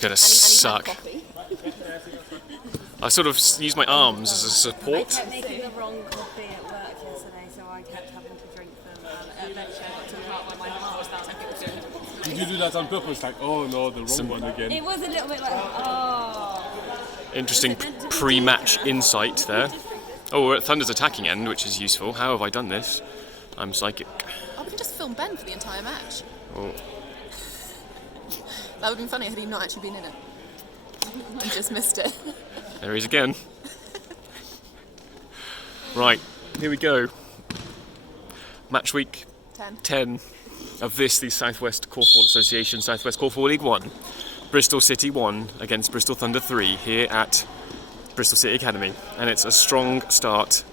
is going to suck. I sort of used my arms as a support. I kept making the wrong coffee at work yesterday, so I kept having to drink them. And eventually I got to the part where my heart was starting to do. Did you do that on purpose? Like, oh no, the wrong one again. It was a little bit like, oh. Interesting pre-match insight there. Oh, we're at Thunder's attacking end, which is useful. How have I done this? I'm psychic. Oh, we can just film Ben for the entire match. Oh. That would have been funny had he not actually been in it. And just missed it. There he is again. Right, here we go. Match week 10 of the Southwest Korfball Association Southwest Korfball League 1. Bristol City 1 against Bristol Thunder 3 here at Bristol City Academy. And it's a strong start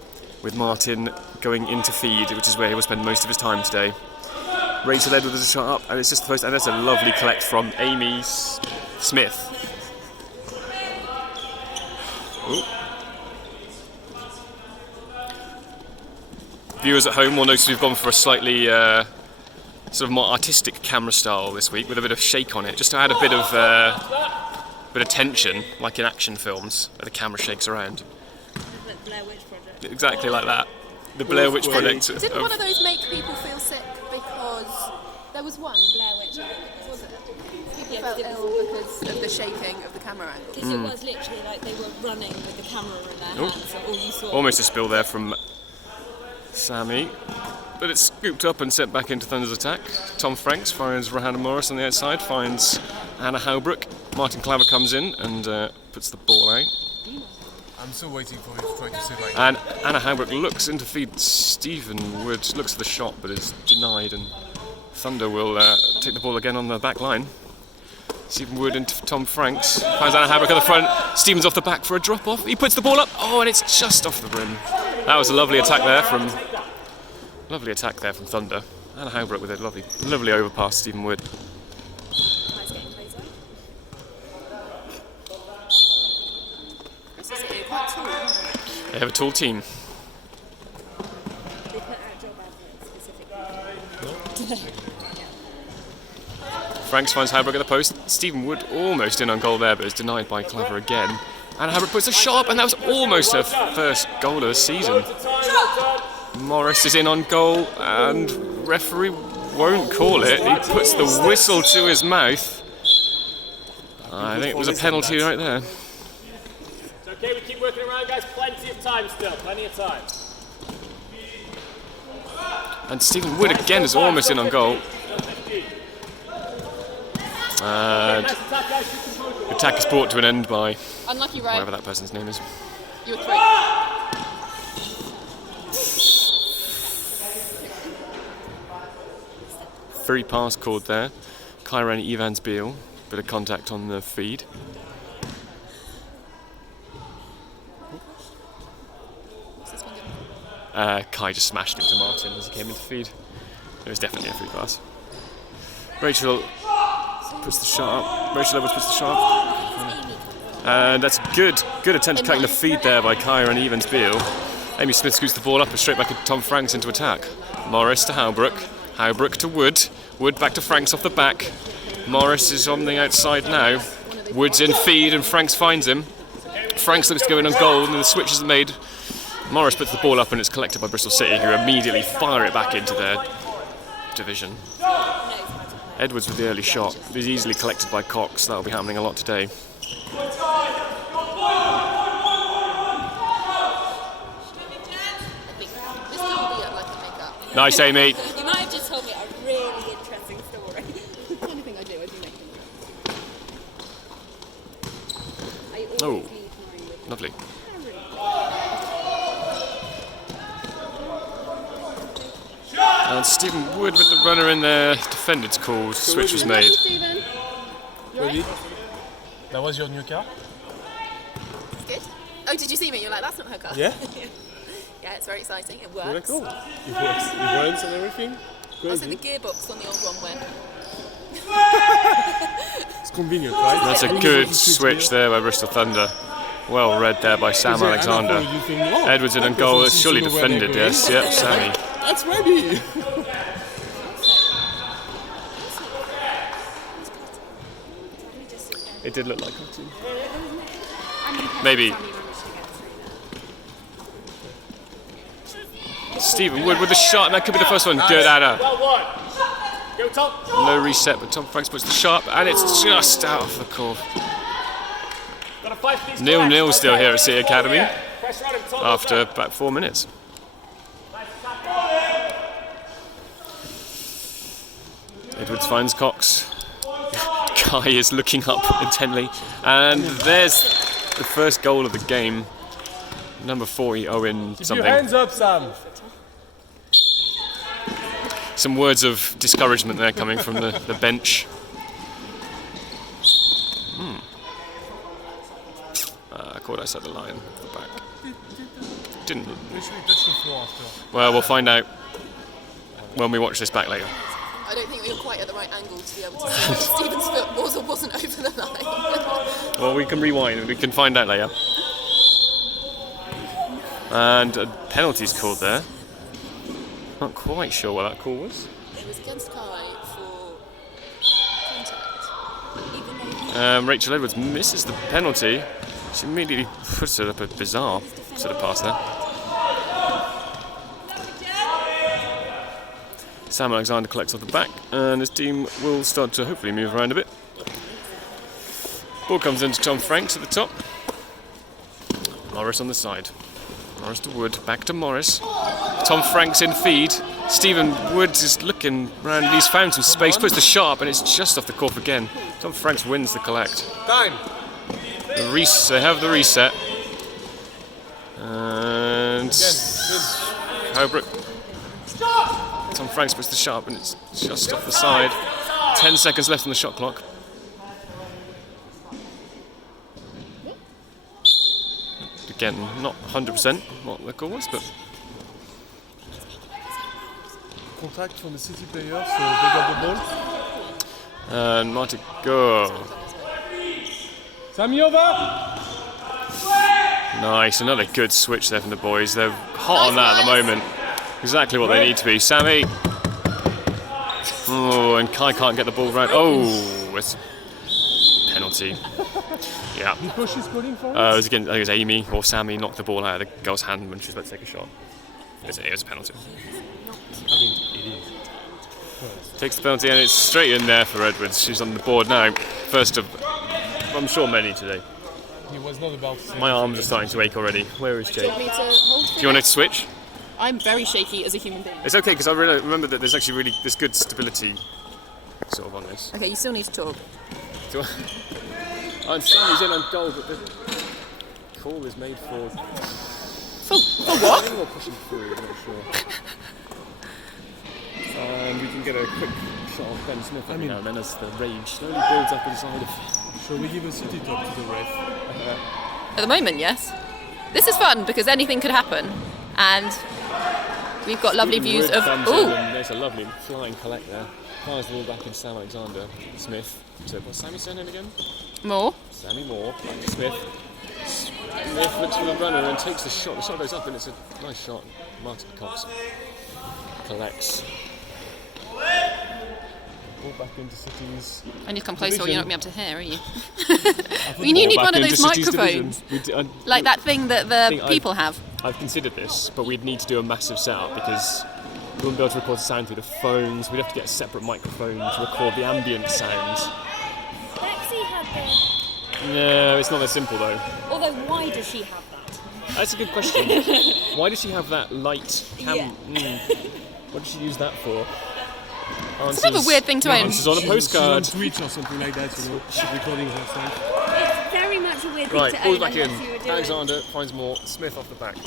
with Martin going into feed, which is where he will spend most of his time today. Rachel Edwards is a shot up, and it's just the first, and that's a lovely collect from Amy Smith. Ooh. Viewers at home will notice we've gone for a slightly sort of more artistic camera style this week, with a bit of shake on it, just to add a bit of tension, like in action films, where the camera shakes around. Like Blair Witch Project. Exactly like that. The Blair Witch Project. Didn't one of those make people feel sick because there was one? Blair Witch, Was it? People felt ill because of the shaking of the camera angle. because it was literally like they were running with the camera in their hands, so all you saw. Almost a spill there from Sammy, but it's scooped up and sent back into Thunder's attack. Tom Franks finds Rohanna Morris on the outside, finds Anna Howbrook. Martin Claver comes in and puts the ball out. I'm still waiting for you to try to say right. And Anna Howbrook looks into feed Stephen Wood, looks for the shot but is denied, and Thunder will take the ball again on the back line. Stephen Wood into Tom Franks, finds Anna Howbrook at the front, Stephen's off the back for a drop off, he puts the ball up, oh, and it's just off the rim. That was a lovely attack there from Thunder. Anna Howbrook with a lovely overpass to Stephen Wood. They have a tall team. They put out job adverts specifically. Franks finds Howbrook at the post. Stephen Wood almost in on goal there, but is denied by Clever again. And Howbrook puts a shot up, and that was almost her first goal of the season. Morris is in on goal, and referee won't call it. He puts the whistle to his mouth. I think it was a penalty right there. It's okay, we keep working around, guys. Plenty of time still, plenty of time. And Stephen Wood again is almost in on goal. And the attack is brought to an end by Unlucky, right? whatever that person's name is. You were 3. Free pass called there. Kyran Evans Beale, bit of contact on the feed. Kai just smashed into Martin as he came into feed. It was definitely a free pass. Rachel puts the shot up. Rachel Edwards puts the shot up. And that's a good attempt at cutting the feed there by Kyran Evans Beale. Amy Smith scoots the ball up and straight back at Tom Franks into attack. Morris to Howbrook. Howbrook to Wood. Wood back to Franks off the back. Morris is on the outside now. Wood's in feed and Franks finds him. Franks looks to go in on goal and the switch is made. Morris puts the ball up and it's collected by Bristol City, who immediately fire it back into their division. Edwards with the early shot. It was easily collected by Cox. That'll be happening a lot today. Nice, Amy. You might have just told me a really interesting story. Anything I do make them. Oh, lovely. And Stephen Wood with the runner in there. Defended's called. Switch was made. Ready? That was your new car? It's good. Oh, did you see me? You're like, that's not her car. Yeah? Yeah, it's very exciting. It Very works. cool. It works. It runs and everything. Also, Crazy. the gearbox on the old one went. It's convenient, right? That's a good switch there by Bristol Thunder. Well read there by Sam Alexander. Edwards in on goal. It's surely defended, yes. Yep, Sammy. That's ready! It did look like cartoon. Maybe. Stephen Wood with the shot, and that could be the first one. Good, Anna. Well won. Go, Tom. No reset, but Tom Franks puts the shot, and it's just out of the court. 0-0 still here at City Academy after about 4 minutes. Edwards finds Cox. Kai is looking up intently, and there's the first goal of the game. Number 40, Owen Keep something. your hands up, Sam. Some words of discouragement there coming from the bench. I caught outside the line at the back. Didn't. Literally touch the floor after. Well, we'll find out when we watch this back later. I don't think we were quite at the right angle to be able to see whether Stephen's foot was or wasn't over the line. Well, we can rewind. We can find out later. And a penalty's called there. Not quite sure what that call was. It was against Kai for contact. Rachel Edwards misses the penalty. She immediately puts it up a bizarre sort of pass there. Sam Alexander collects off the back, and his team will start to hopefully move around a bit. Ball comes into Tom Franks at the top. Morris on the side. Morris to Wood, back to Morris. Tom Franks in feed. Stephen Woods is looking around. He's found some space, puts the shot up, and it's just off the court again. Tom Franks wins the collect. Time. They have the reset. And Hobrook. Tom Franks puts the shot up, and it's just off the side. 10 seconds left on the shot clock. Again, not 100% what the call was, but Contact from the City players, so they got the ball. and not to go. Sami, over! Nice, another good switch there from the boys. They're hot on that at the moment. Exactly what they need to be. Sammy. Oh, and Kai can't get the ball right. Oh, it's a penalty. Yeah. The push is calling for it? It was against, I think it was Amy or Sammy knocked the ball out of the girl's hand when she was about to take a shot. It was a penalty. I mean, it is. Takes the penalty and it's straight in there for Edwards. She's on the board now. First of, I'm sure, many today. He was not about to say My arms are starting to ache already. Where is Do you Jake? want me to hold Do you want to switch? I'm very shaky as a human being. It's okay because I really remember that there's actually there's good stability sort of on this. Okay, you still need to talk. Do I? And Sammy's in on goal, but the call is made for. For what? Or pushing through, I'm not sure. And we can get a quick shot of Ben Smith every now and then as the rage slowly builds up inside of. Shall we give a city top to the ref? At the moment, yes. This is fun because anything could happen, and we've got lovely views of. Ooh! There's a lovely flying collect there. Fires the ball back into Sam Alexander Smith. So what's Sammy's surname again? More. Sammy Moore, back to Smith. Smith looks for the runner and takes the shot. The shot goes up and it's a nice shot. Martin Cox collects. Ball back into City's. I need to come closer or you're not going to be able to hear, are you? We need one of those microphones. Like that thing that the people have. I've considered this, but we'd need to do a massive setup because we wouldn't be able to record sound through the phones. We'd have to get a separate microphone to record the ambient sounds. Lexi had No, it's not that simple though. although why does she have that? That's a good question. Why does she have that light cam? What does she use that for? It's kind of a weird thing to own. Answers on a postcard. She's on Twitch or something like that, you know. She's recording herself. It's very much a weird Right, thing to ball's own. back in. unless you were doing- Alexander finds more. Smith off the back.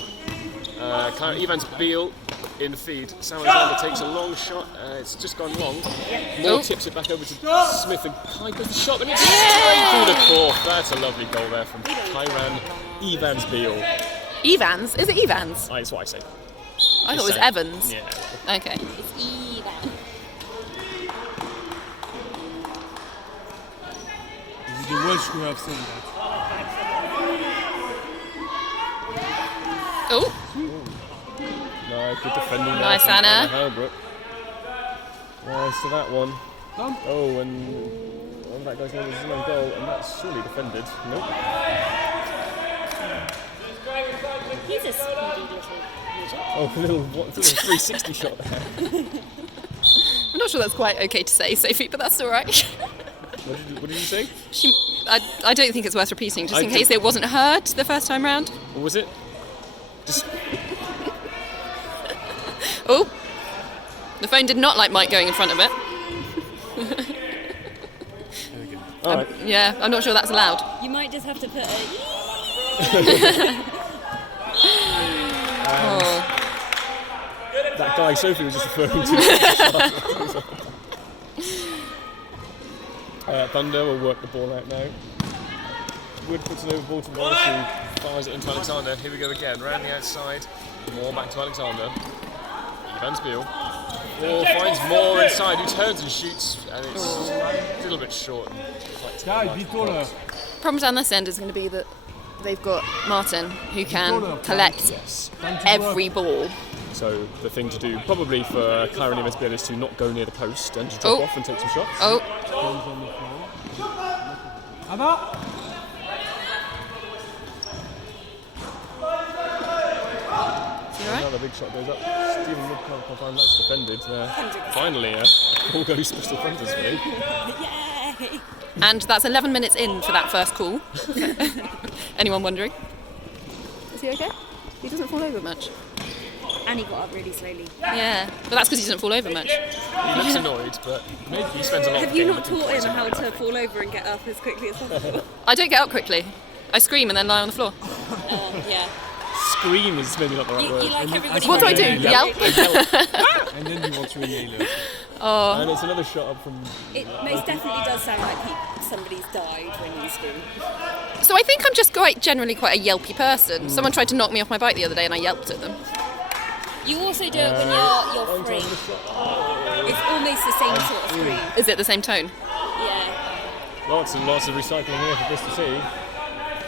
Evans Beale in feed. Sam Alexander takes a long shot. It's just gone long. Moore tips it back over to Smith and Kai does the shot and it's straight through the court. That's a lovely goal there from Kyran Evans Beale. Evans? Is it Evans? That's what I say. I thought it was Evans. Yeah. Okay. It's even. Is it the Welsh who have said that? Oh, No, good defending there. Nice, from Anna. Hobrook. Nice to that one. Done. Oh, and that guy's name is his own goal, and that's surely defended. Nope. He's a speedy little midget. Oh, a little 360 shot there. I'm not sure that's quite okay to say, Sophie, but that's all right. What did you say? I don't think it's worth repeating, just I in case it wasn't heard the first time round. What was it? Just... Oh, the phone did not like Mike going in front of it. All right. Yeah, I'm not sure that's allowed. You might just have to put a... Oh. That guy Sophie was just referring to. Thunder will work the ball out now. Wood puts it over ball to Morris, who fires it into Alexander. Here we go again, round the outside. More back to Alexander. Evans Beale. Ball finds Moore inside, who turns and shoots, and it's a little bit short. Problem down this end is going to be that they've got Martin, who can collect every ball. So the thing to do, probably for Clara and Evans Beale, is to not go near the post and to drop off and take some shots. Oh. Another big shot goes up. Stephen Wood can't confirm that's defended. Finally, ball goes Bristol Thunder's way. Yay! And that's 11 minutes in for that first call. Anyone wondering? Is he okay? He doesn't fall over much. And he got up really slowly. Yeah, but that's because he doesn't fall over much. He looks annoyed, but maybe he spends a lot of Have you not taught him how to fall over and get up as quickly as possible? I don't get up quickly. I scream and then lie on the floor. Yeah. Scream is maybe not the right word. You like everybody. What do I do? Yell? And then you want to inhale it. Oh. And it's another shot up from... It most definitely does sound like somebody's died when you scream. So I think I'm just generally quite a yelpy person. Someone tried to knock me off my bike the other day and I yelped at them. You also do it when you're free. It's almost the same sort of scream. Is it the same tone? Yeah. Lots and lots of recycling here for Bristol City.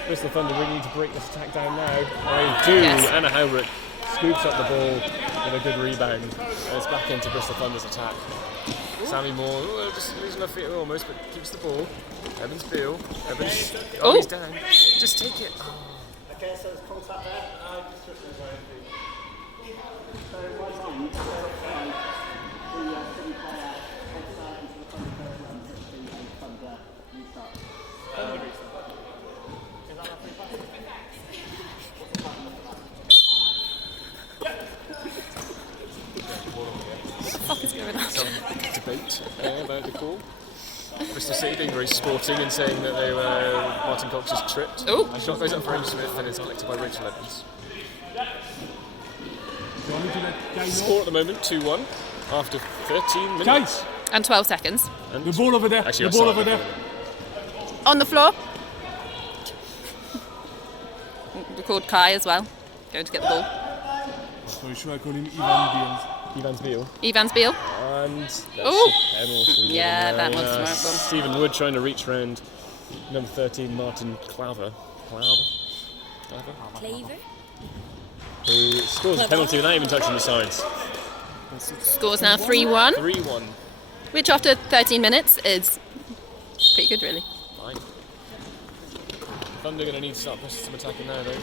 Bristol Thunder really need to break this attack down now. They do. Yes. Anna Howrick scoops up the ball with a good rebound. And it's back into Bristol Thunder's attack. Sammy Moore, just losing her feet almost, but keeps the ball. Evans Beale. Evans. Oh, he's down. Just take it. Oh. Okay, so it's contact there. What is going on? Some debate about the call. Bristol City being very sporting and saying that they were Martin Cox just tripped. Oh. A shot goes up for Amy Smith and it's collected by Rachel Evans. Score at the moment 2-1 after 13 minutes. Guys, And 12 seconds. And the ball over there. actually, The ball over there. On the floor. We called Kai as well. Going to get the ball. So should I call him Ivan Evans Beale. Evans Beale. And that's Ooh. a penalty. Yeah, that one's smart. Stephen Wood trying to reach round number 13, Martin Claver. Claver? Who scores a penalty without even touching the sides. Scores now 3-1, 3-1. which after 13 minutes is pretty good, really. Fine. Thunder going to need to start pressing some attacking now, though.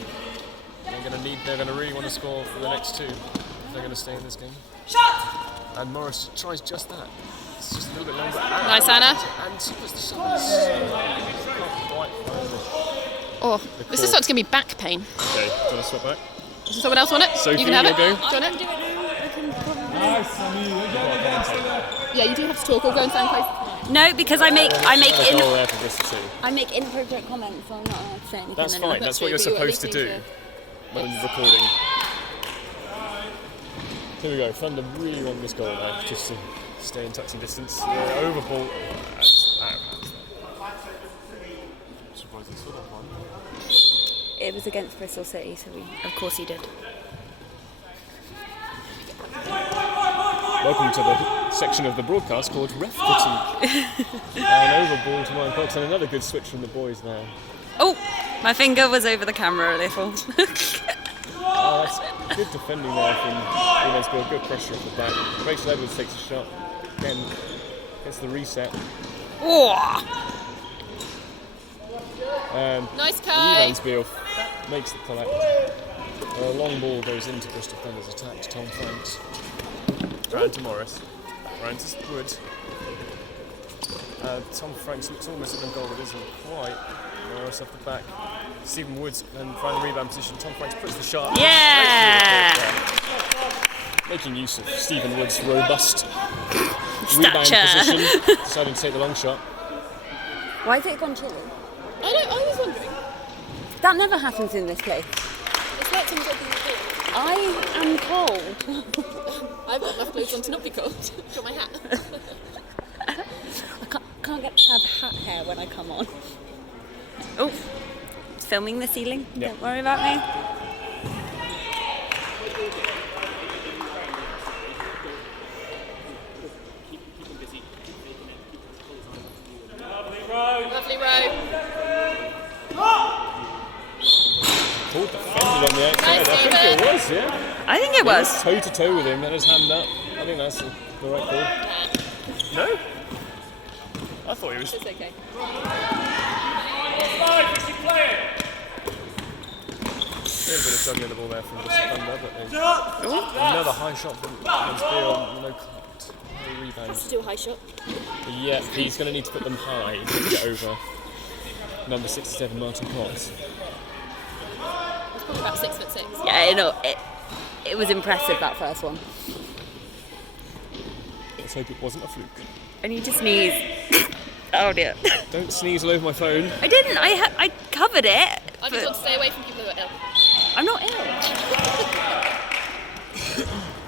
They're going to really want to score for the next two if they're going to stay in this game. Shot! And Morris tries just that. It's just a little bit longer. Nice, Anna. And she puts the shots. Not quite Oh, this is starting to give me back pain. Okay, do you want to swap back? Does someone else want it? Sophie, you can have it. you'll go. Do you want I it? can do it now. I can probably... Nice, Sammy. Yeah, you do have to talk or go and stand close. No, because I make Goal there for Bristol City. I make inappropriate comments, so I'm not allowed to say anything. That's anymore. fine. That's what you're But you supposed to at do least when you're recording. Here we go. Thunder really want this goal now, just to stay in touching distance. Over ball. It was against Bristol City, so we... Of course he did. Welcome to the section of the broadcast called Ref Fatigue. And over ball to Ryan Cox, and another good switch from the boys there. Oh, my finger was over the camera a little. Oh, that's good defending there from Evans Beale. Good pressure at the back. Rachel Edwards takes a shot. Again, gets the reset. Oh, And Nice the Kai. rebound Beal makes the collect. A long ball goes into Bristol Thunder's attack to Tom Franks. Round to Morris. Round to Wood. Tom Franks looks almost at the goal, but isn't quite. Morris off the back. Stephen Woods and find the rebound position. Tom Franks puts the shot. Yeah! Making use of Stephen Woods' robust rebound Stature. position, deciding to take the long shot. Why has it gone chilly? I was wondering. That never happens in this place. It's like someone's opening the door. I am cold. I've got enough clothes on to not be cold. Got my hat. I can't get to have hat hair when I come on. Oh, it's filming the ceiling. Yeah. Don't worry about me. Lovely row. Pulled the fender on the outside. Nice, I think it was, yeah. I think it was. Toe to toe with him, had his hand up. I think that's the right call. No? I thought he was. It's okay. A little bit of juggling the ball there from Bristol Thunder, but another high shot from Beal. No cut. No rebound. Still high shot. Yeah, he's going to need to put them high to get over number 67, Martin Cox. It's probably about 6'6". Yeah, you know, it was impressive, that first one. Let's hope it wasn't a fluke. I need to sneeze. Oh dear. Don't sneeze all over my phone. I didn't. I covered it. I just want to stay away from people who are ill. I'm not ill.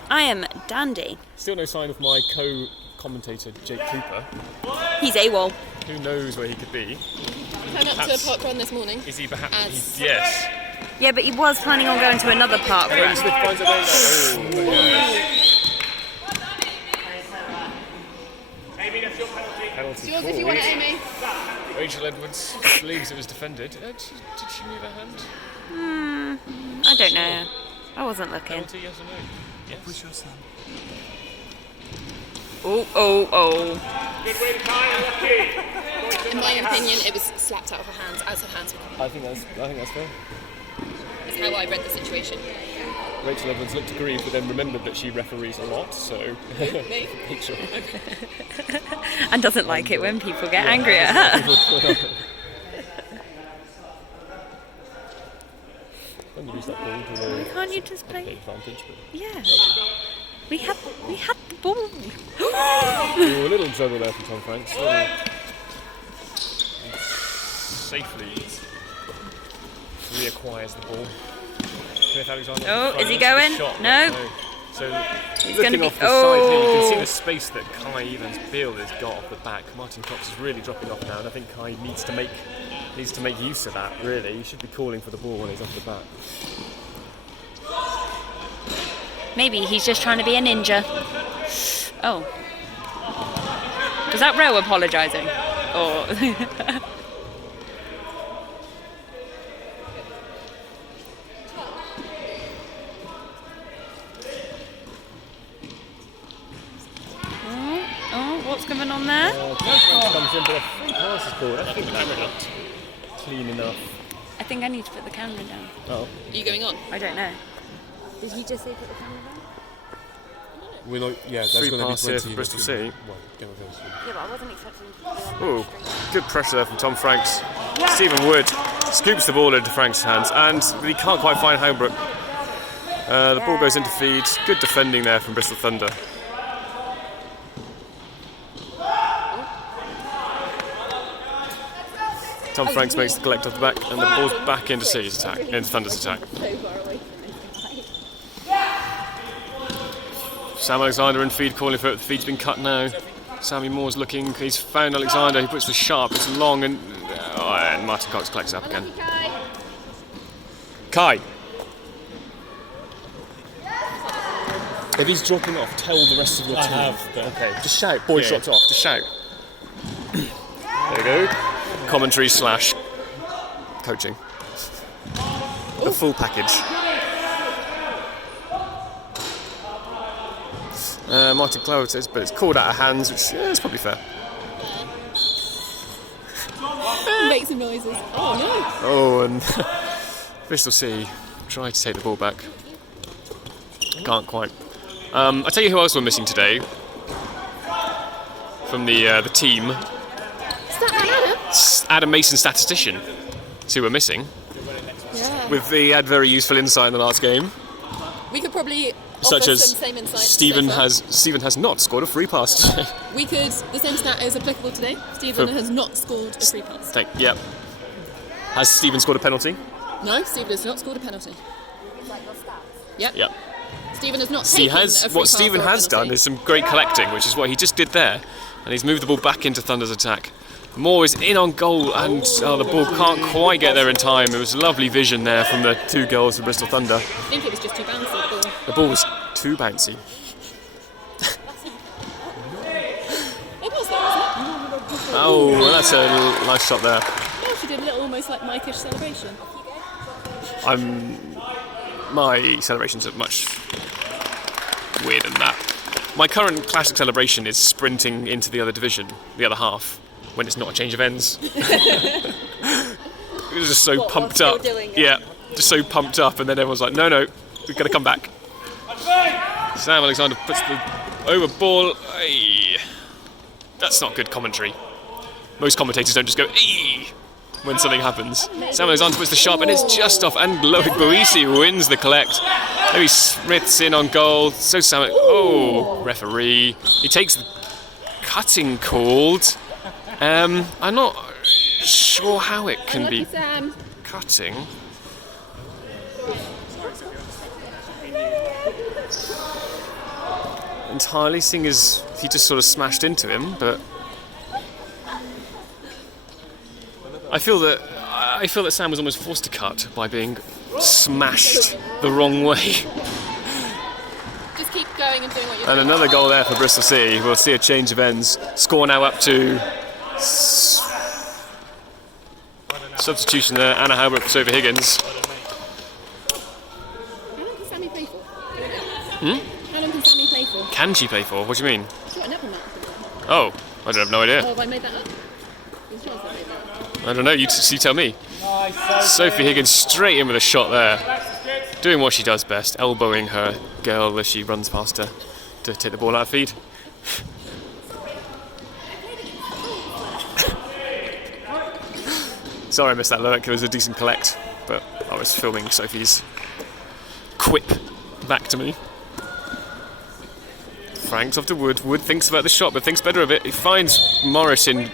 I am dandy. Still no sign of my co-commentator, Jake Cooper. He's AWOL. Who knows where he could be? Turned up to a park run this morning. Is he perhaps? As- Yes. Yeah, but he was planning on going to another park Amy run. Smith finds a way. Amy, that's your penalty. Penalty Yours if you want it, called. Amy. Rachel Edwards believes it was defended. Did she move her hand? I don't know. I wasn't looking. Penalty, yes or no? Yes. Push your son. Oh. Good win, Kai, lucky. In my opinion, it was slapped out of her hands as her hands were. I think that's fair. That's how I read the situation. Rachel Evans looked aggrieved, but then remembered that she referees a lot, so Me? make sure. And doesn't like it when people get angry at her. Don't use that ball to Why can't you just the play? advantage, but Yeah. We had the ball. Ooh, a little juggle there from Tom Franks. Safely reacquires the ball. Smith Alexander. Oh, is he Shot, going? but No. So He's looking gonna be- off the side here, you can see oh. the space that Kai Evans Beal has got off the back. Martin Cox is really dropping off now, and I think Kai needs to make use of that. Really, he should be calling for the ball when he's off the back. Maybe he's just trying to be a ninja. Oh. Was that Rowe apologising? Or Oh, what's going on there? Comes in, but a free pass is called. I think the camera looked clean enough. I think I need to put the camera down. Oh, Are you going on? I don't know. Did he just say put the camera down? We're not, yeah, there's free going to be pass here 20 for Bristol City. Well, Game of Thrones. Yeah, but I wasn't expecting to be on the Ooh, street. good pressure there from Tom Franks. Stephen Wood scoops the ball into Franks' hands, and he can't quite find Howbrook. The ball goes into feed. Good defending there from Bristol Thunder. Tom Franks makes the collect off the back, and the ball's back into City's attack, into Thunder's attack. So far away from it. Sam Alexander in feed, calling for it. The feed's been cut now. Sammy Moore's looking. He's found Alexander. He puts the sharp. It's long, and Martin Cox collects up again. Kai. If he's dropping off, tell the rest of your team. Okay, just shout. Boys dropped off. Just shout. There you go. Commentary / coaching. The full package. Martin Cloud says, but it's called out of hands, which is probably fair. make some noises. Oh Oh, and Bristol City tried to take the ball back. Can't quite. I'll tell you who else we're missing today from the team. no! Statman Adam? Adam Mason, statistician. That's who we're missing. Yeah. He had very useful insight in the last game. We could probably Such offer as some same insights. Stephen so far. has not scored a free pass today. We could. The same stat is applicable today. Stephen has not scored a free pass. Yep. Has Stephen scored a penalty? No, Stephen has not scored a penalty. Yep. Yep. Stephen has not taken a free What pass Stephen or a has penalty. done is some great collecting, which is what he just did there, and he's moved the ball back into Thunder's attack. Moore is in on goal, and the ball can't quite get there in time. It was lovely vision there from the two girls of Bristol Thunder. I think it was just too bouncy. The ball. The ball was too bouncy. It was though, wasn't it? Oh, that's a nice shot there. Oh, she did a little, almost like Mike-ish celebration. My celebrations are much weirder than that. My current classic celebration is sprinting into the other division, the other half, when it's not a change of ends. It was just so pumped while up. still doing it? Yeah, just so pumped up, and then everyone's like, no, we've got to come back. Sam Alexander puts the over ball. Ay. That's not good commentary. Most commentators don't just go, "Ee," when something happens. Sam Alexander puts the shot, and it's just off, and Loic Boisi wins the collect. Maybe Smith's in on goal. So Sam, referee. He takes the cutting called. I'm not sure how it can be Sam. cutting. Entirely, seeing as he just sort of smashed into him, but I feel that Sam was almost forced to cut by being smashed the wrong way. Just keep going and doing what you're And doing. another goal there for Bristol City. We'll see a change of ends. Score now up to substitution there. Anna Halbert for Sophie Higgins. How long can Sammy play for? How long can Sammy play for? Can she play for? What do you mean? She's got a nipple mark. Oh, I have no idea. Oh, have I made that up? I'm sure I made that up. I don't know. You tell me. Sophie Higgins straight in with a shot there. Doing what she does best, elbowing her girl as she runs past her to take the ball out of feed. Sorry I missed that, Loic. It was a decent collect, but I was filming Sophie's quip back to me. Franks off to Wood. Wood thinks about the shot, but thinks better of it. He finds Morris in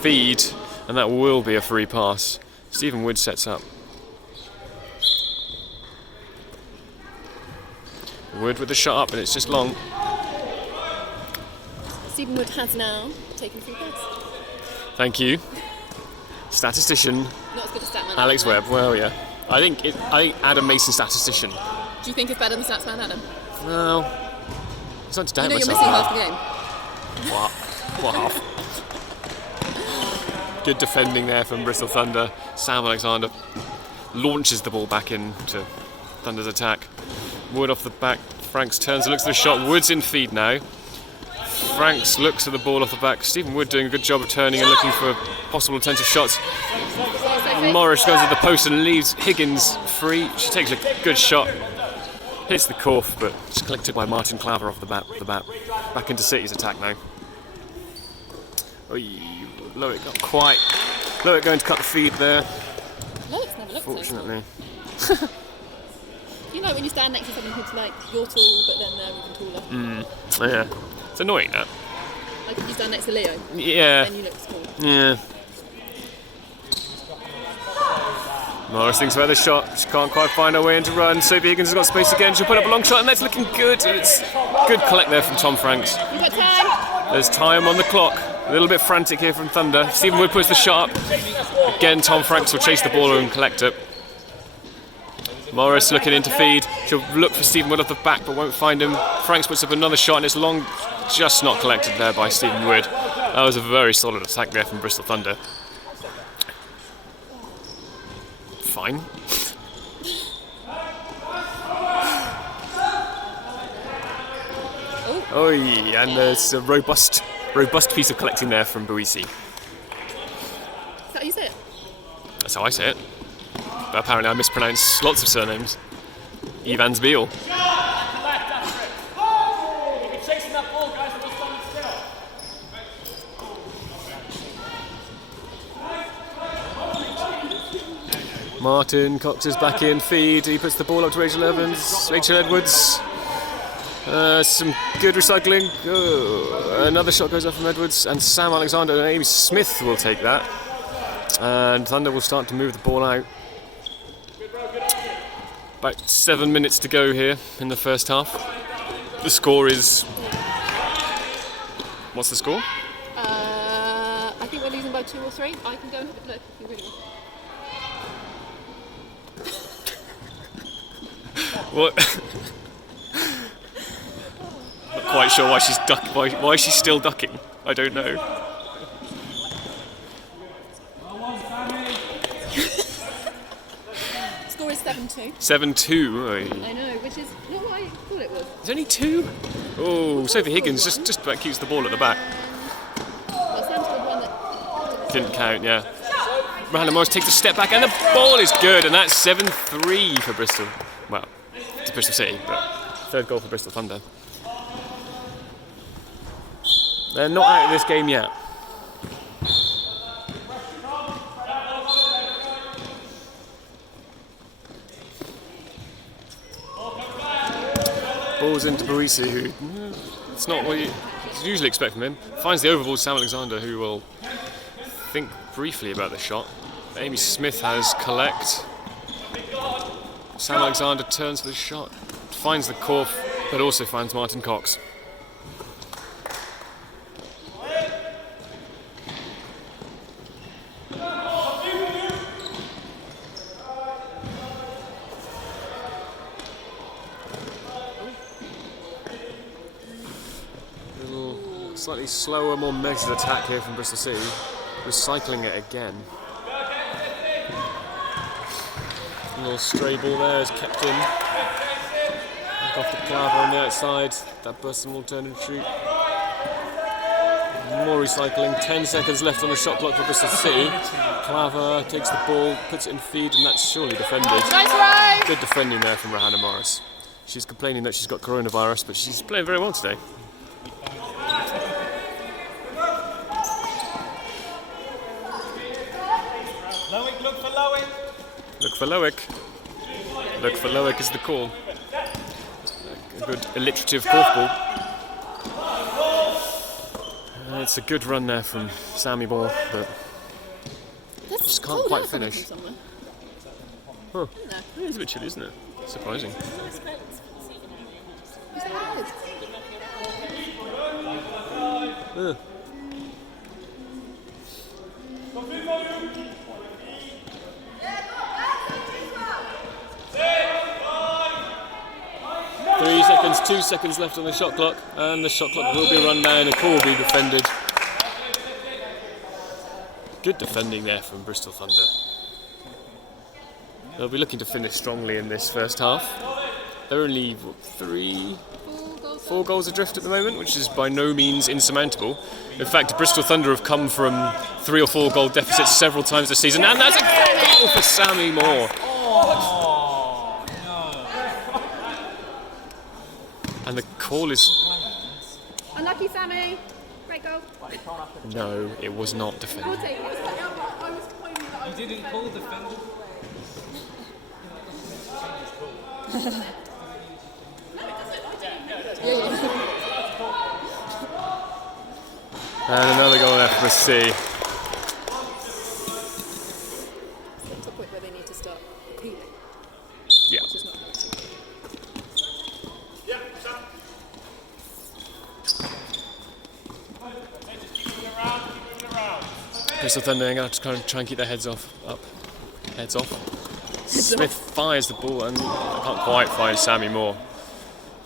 feed, and that will be a free pass. Stephen Wood sets up. Wood with the shot up, and it's just long. Stephen Wood has now taken free pass. Thank you. Statistician Not as good as Statman. Alex Adam, Webb. Well, yeah. I think Adam Mason statistician. though. Do you think it's better than Statman Adam? No, it's not to doubt You know you're myself. missing half the game. What half? Good defending there from Bristol Thunder. Sam Alexander launches the ball back into Thunder's attack. Wood off the back. Franks turns and looks at the shot. Wood's in feed now. Franks looks at the ball off the back. Stephen Wood doing a good job of turning and looking for possible intensive shots. Morris goes at the post and leaves Higgins free. She takes a good shot. Hits the corf, but it's collected by Martin Claver off the bat. Back into City's attack now. Loic not quite. Loic going to cut the feed there. No, it's never looked so. Fortunately. You know when you stand next to someone who's like, you're tall, but then they're even taller. Yeah. It's annoying that. Like if you stand next to Leo, Yeah. then you look small. Yeah. Morris thinks about the shot. She can't quite find her way into run. Sophie Higgins has got space again. She'll put up a long shot, and that's looking good. And it's good collect there from Tom Franks. We've got time. There's time on the clock. A little bit frantic here from Thunder. Stephen Wood puts the shot up. Again, Tom Franks will chase the ball and collect it. Morris looking into feed. She'll look for Stephen Wood off the back, but won't find him. Franks puts up another shot, and it's long, just not collected there by Stephen Wood. That was a very solid attack there from Bristol Thunder. Fine. Oh, and there's a robust piece of collecting there from Boisi. Is that how you say it? That's how I say it. But apparently I mispronounce lots of surnames. Evans Beale. Keep chasing that ball, guys, and just stand still. Martin Cox is back in feed. He puts the ball up to Rachel Evans. Rachel Edwards. Some good recycling. Oh, another shot goes off from Edwards, and Sam Alexander and Amy Smith will take that. And Thunder will start to move the ball out. About 7 minutes to go here in the first half. The score is... What's the score? I think we're losing by 2 or 3. I can go and have a look if you really want. What? Not quite sure why she's why she's still ducking. I don't know. Score is 7-2. 7-2. I know, which is not what I thought it was. There's only 2. Oh, Sophie Higgins just about keeps the ball at the back. Well, Sam scored one that Didn't count, yeah. Miranda Morris takes a step back and the ball is good, and that's 7-3 for Bristol. Well, to Bristol City, but third goal for Bristol Thunder. They're not out of this game yet. Ball's into Barisi, who it's not what you usually expect from him. Finds the overball to Sam Alexander, who will think briefly about the shot. Amy Smith has collect. Sam Alexander turns for the shot, finds the corf, but also finds Martin Cox. Slightly slower, more measured attack here from Bristol City. Recycling it again. A little stray ball there is kept in. Back off to Claver on the outside. That person will turn and shoot. More recycling. 10 seconds left on the shot clock for Bristol City. Claver takes the ball, puts it in feed, and that's surely defended. Nice. Good defending there from Rohanna Morris. She's complaining that she's got coronavirus, but she's playing very well today. Look for Lowick. Look for Lowick. Look for Lowick is the call. A good alliterative fourth ball. It's a good run there from Sammy Ball, but just can't quite finish. Huh. It's a bit chilly, isn't it? Surprising. Yeah. 3 seconds, 2 seconds left on the shot clock, and the shot clock will be run down. A call will be defended. Good defending there from Bristol Thunder. They'll be looking to finish strongly in this first half. They're only 4 goals adrift at the moment, which is by no means insurmountable. In fact, Bristol Thunder have come from 3 or 4 goal deficits several times this season, and that's a goal for Sammy Moore. And the call is... Unlucky, Sammy. Great goal. No, it was not defended. You didn't call defender. And another goal there for C. It's a point where they need to start appealing. Yeah. Which is not good. Bristol Thunder are going to have to try and keep their heads off. Heads off. Smith fires the ball and can't quite find Sammy Moore.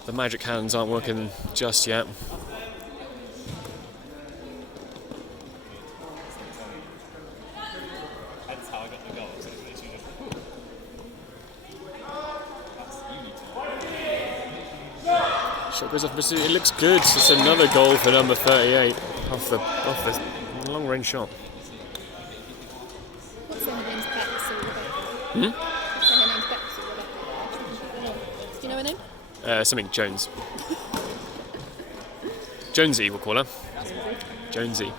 The magic hands aren't working just yet. That's how I got the goal. So it's literally just... Shot goes off Bristol. It looks good. It's another goal for number 38 off the long range shot. What's the name's effects? Say her name's Bex or whatever. Do you know her name? Something Jones. Jonesy, we'll call her. Jonesy.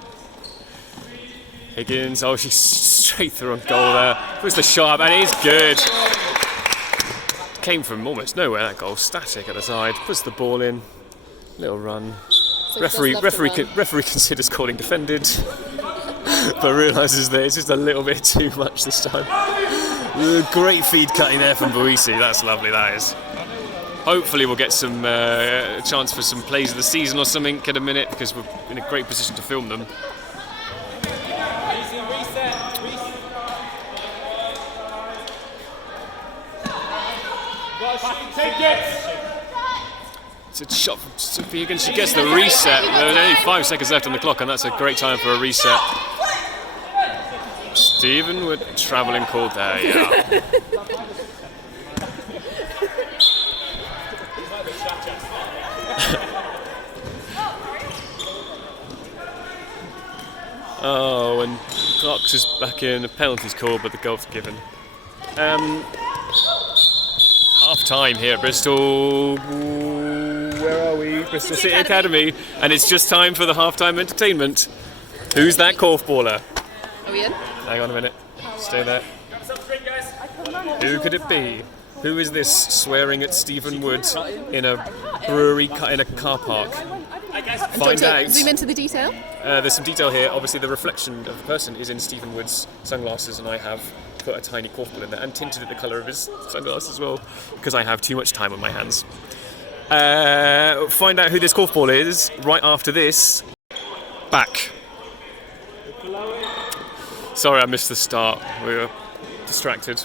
Higgins, oh, she's straight through on goal there. Puts the shot up, and it's good. Came from almost nowhere, that goal. Static at the side. Puts the ball in. Little run. So Referee considers calling defended, but realises that it's just a little bit too much this time. Great feed cutting there from Buisi. That's lovely, that is. Hopefully we'll get some chance for some plays of the season or something in a minute, because we're in a great position to film them. It's a shot from Sophie Higgins. She gets the reset. There's only 5 seconds left on the clock, and that's a great time for a reset. Stephen Wood, travelling called there, yeah. Oh, and Clark's is back in. A penalty's called, but the goal's given. Half time here at Bristol. Where are we? Bristol City Academy. And it's just time for the half-time entertainment. Who's that korfballer? Are we in? Hang on a minute. Stay there. Who could it be? Who is this swearing at Stephen Wood in a brewery in a car park? Find out. Zoom into the detail. There's some detail here. Obviously, the reflection of the person is in Stephen Wood's sunglasses, and I have put a tiny korfball in there and tinted it the colour of his sunglasses as well, because I have too much time on my hands. Find out who this korfball is right after this. Back. Sorry, I missed the start. We were distracted.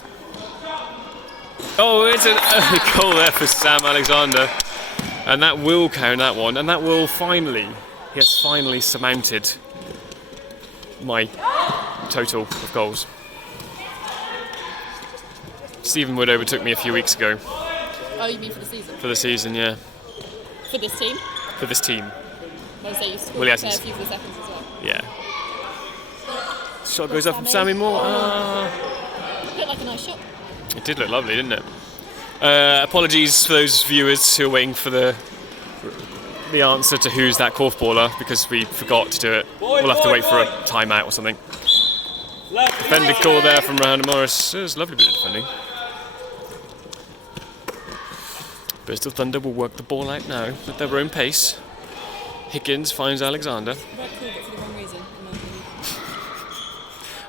Oh, it's a goal there for Sam Alexander. And that will count, that one. And that will finally, he has finally surmounted my total of goals. Stephen Wood overtook me a few weeks ago. Oh, you mean for the season? For the season, yeah. For this team? For this team. Well, so you scored Well, yes, a few for the seconds as well. Yeah. Shot goes up from Sammy Moore. Looked like a nice shot. It did look lovely, didn't it? Apologies for those viewers who are waiting for the answer to who's that korfballer, because we forgot to do it. We'll have to wait for a timeout or something. Defending call there from Rohan Morris. It was a lovely bit of defending. Bristol Thunder will work the ball out now at their own pace. Higgins finds Alexander. Red called it for the wrong reason, in my opinion.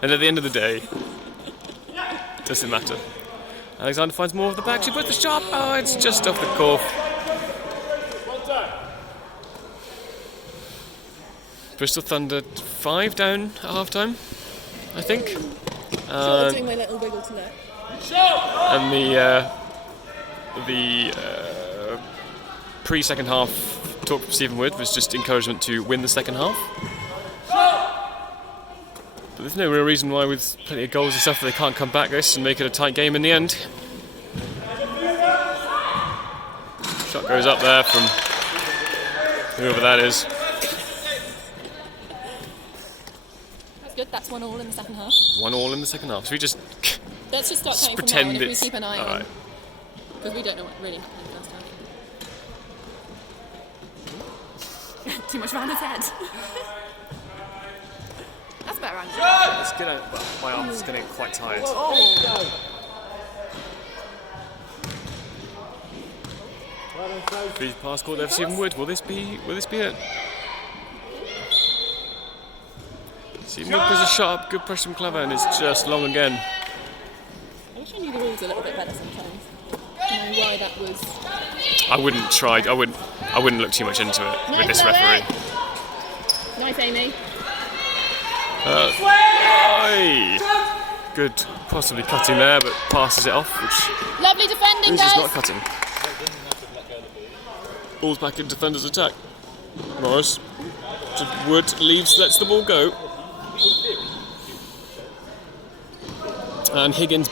And at the end of the day, it doesn't matter. Alexander finds more of the back. She puts the shot. Oh, it's just off the korf. Bristol Thunder 5 down at half time, I think. Doing my little wiggle to look. And the pre-second half talk from Stephen Wood was just encouragement to win the second half. But there's no real reason why, with plenty of goals and stuff, they can't come back this and make it a tight game in the end. Shot goes up there from whoever that is. That's good, that's 1-1 in the second half. 1-1 in the second half. So we just Let's just start counting from now pretend on if we it's... keep an eye on. Alright. Because we don't know what really happened last time. Too much around his head. That's better around his head. Let's get out. Well, my arm's getting quite tired. Free pass called there for Stephen Wood. Will this be it? Stephen Wood puts a shot up, good pressure from Clever, and it's just long again. I wish I knew the rules a little bit better sometimes. To know why that was. I wouldn't try. I wouldn't look too much into it with this referee. Nice, Amy. Aye. Good, possibly cutting there, but passes it off, which Lovely defending, means guys. it's not cutting. Ball's back in defender's attack. Morris. Wood leaves, lets the ball go. And Higgins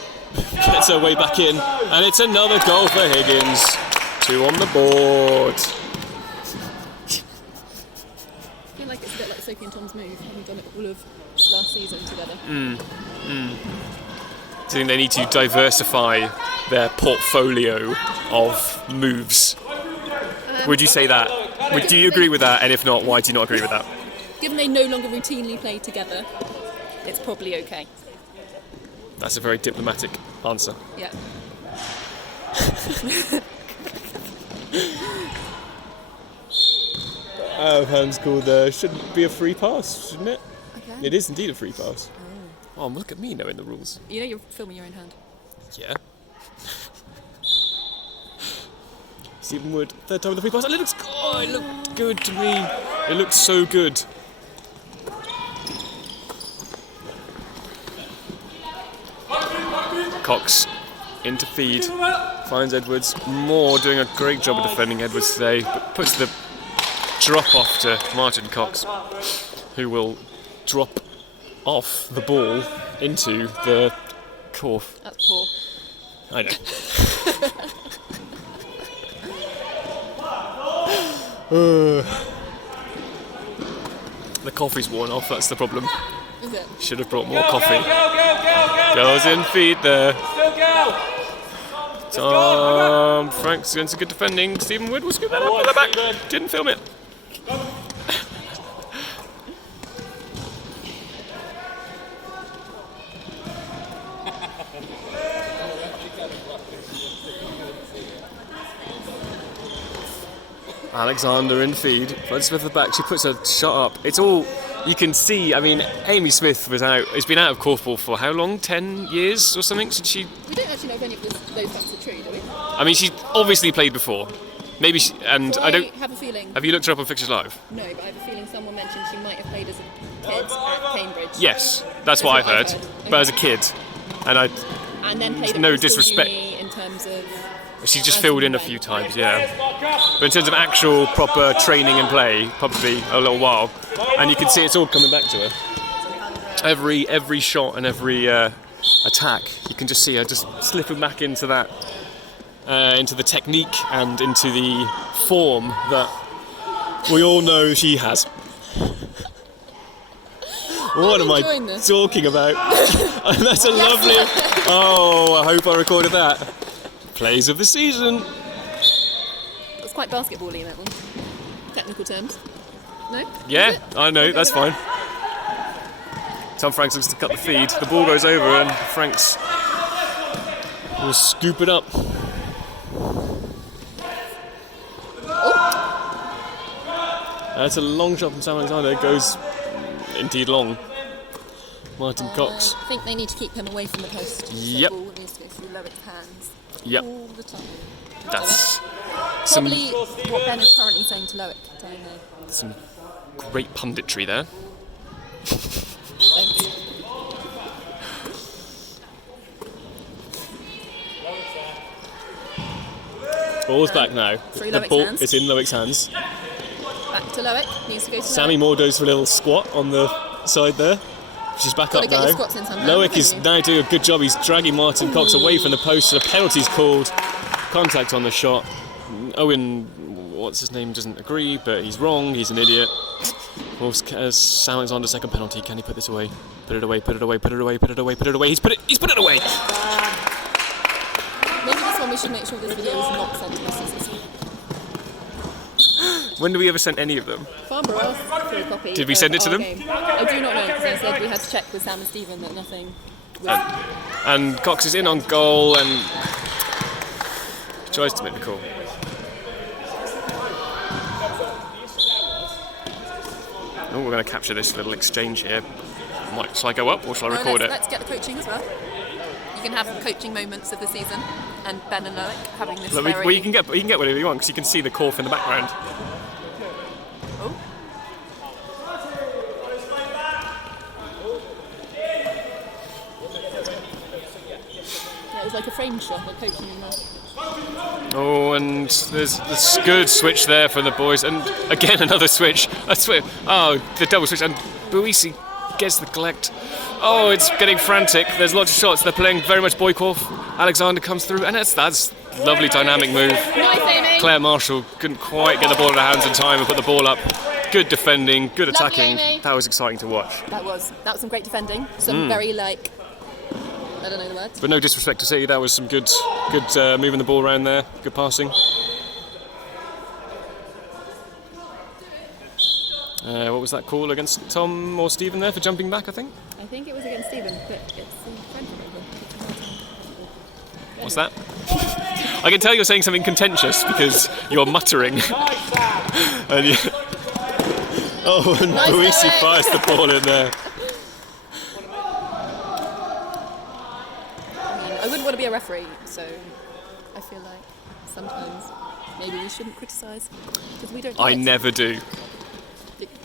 gets her way back in. And it's another goal for Higgins. 2 on the board. I feel like it's a bit like Sophie and Tom's move, having done it all of last season together. Do you think they need to diversify their portfolio of moves? Would you say that? Do you agree with that? And if not, why do you not agree with that? Given they no longer routinely play together, it's probably okay. That's a very diplomatic answer. Yeah. Out of hands call there. Shouldn't be a free pass, shouldn't it? Okay. It is indeed a free pass. Oh, look at me knowing the rules. You know you're filming your own hand. Yeah. Stephen Wood, third time with the free pass. It looked good to me. It looked so good. Cox into feed. Finds Edwards. Moore doing a great job of defending Edwards today, but puts the drop off to Martin Cox, who will drop off the ball into the Corf. That's poor. I know. The coffee's worn off, that's the problem. Is it? Should have brought more coffee. Goes in feed there. Tom Franks against a good defending. Stephen Wood will scoop that up on the back. Didn't film it. Alexander in feed. Fred Smith at the back. She puts her shot up. It's all you can see. I mean, Amy Smith was out. Has been out of korfball for how long? 10 years or something since she. We don't actually know if any of those facts are true, do we? I mean, she's obviously played before. Maybe she, and So I don't. have a feeling. Have you looked her up on Fixtures Live? No, but I have a feeling someone mentioned she might have played as a kid at Cambridge. Yes, that's what I've heard. But as a kid, and And then played at no Bristol disrespect. Uni in terms of. She just filled in a few times, yeah. But in terms of actual proper training and play, probably a little while. And you can see it's all coming back to her. Every shot and every attack, you can just see her just slipping back into that, into the technique and into the form that we all know she has. What am I talking about? That's a lovely. Oh, I hope I recorded that. Plays of the season. It's quite basketball-y, that one. Technical terms. No? Yeah, I know, that's fine. Tom Franks looks to cut the feed. The ball goes over and Franks will scoop it up. That's a long shot from Sam Alexander. It goes indeed long. Martin Cox. I think they need to keep him away from the post. Yep. The ball needs to go through Lowick's hands. Yep. All the time. That's some Probably what Ben is currently saying to Lowick. Don't know. some great punditry there. Thanks. Ball's back now. Through The Lowick's ball hands. is in Lowick's hands. Back to Lowick. Needs to go to Sammy Lowick. Moore goes for a little squat on the side there. She's back Gotta up get now. your squats in somehow, Lowick haven't is you? now doing a good job. He's dragging Martin Cox away from the post. So the penalty's called. Contact on the shot. Owen, what's his name, doesn't agree, but he's wrong. He's an idiot. Sam Alexander's second penalty. Can he put this away? Put it away. Put it away. Put it away. Put it away. Put it away. He's put it away. Maybe this one we should make sure this video is not sent to us. When do we ever send any of them? Farnborough for a copy. Did we of send it to our them? game. I do not know because I said we had to check with Sam and Stephen that nothing was. And Cox is in on goal and tries to make the call. Oh, we're going to capture this little exchange here. Shall I go up or shall I record it? Let's get the coaching as well. You can have coaching moments of the season, and Ben and Lowick having this. Look, very... well, you can get whatever you want because you can see the Corf in the background. Oh. Yeah, it was like a frame shot. They're coaching in there. Oh, and there's this good switch there for the boys, and again another switch. Oh, the double switch, and Buisi gets the collect. Oh, it's getting frantic. There's lots of shots. They're playing very much Boykoff. Alexander comes through, and that's lovely dynamic move. Nice aiming. Claire Marshall couldn't quite get the ball in her hands in time and put the ball up. Good defending, good attacking. Amy. That was exciting to watch. That was some great defending. Some very I don't know the words. But no disrespect to City, that was some good moving the ball around there, good passing. What was that call against Tom or Stephen there for jumping back, I think? I think it was against Stephen, but it's in front of him. What's that? I can tell you're saying something contentious because you're muttering. and you... Oh, and Parisi fires the ball in there. I wouldn't want to be a referee, so I feel like sometimes maybe we shouldn't criticise because we don't. I never do.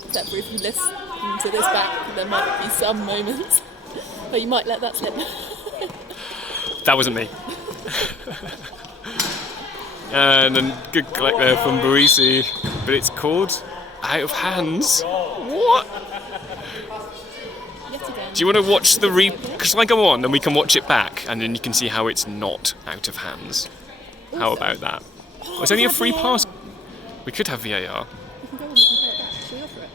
Except for if you listen to this back, there might be some moments where you might let that slip. That wasn't me. And then good collect there from Parisi, but it's called out of hands. What? Yet again. Do you want to watch the Because I go on and we can watch it back, and then you can see how it's not out of hands. How about that? Oh, it's only a free pass. We could have VAR. We can go on, we can play it back. Shall we offer it?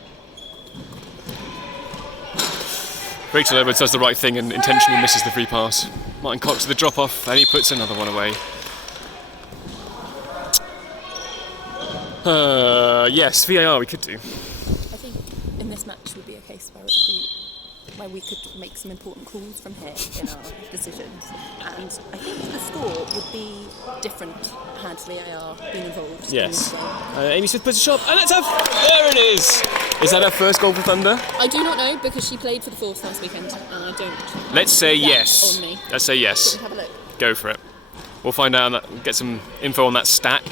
Rachel Edwards does the right thing and intentionally misses the free pass. Martin Cox to the drop off, and he puts another one away. Yes, VAR we could do. I think in this match would be a case where we could make some important calls from here in our decisions, and I think the score would be different had VAR been involved. Yes. Amy Smith puts a shot, and there it is! Is that her first goal for Thunder? I do not know because she played for the Force last weekend, and I don't. Let's say that yes. On me. Let's say yes. Have a look. Go for it. We'll find out, get some info on that stat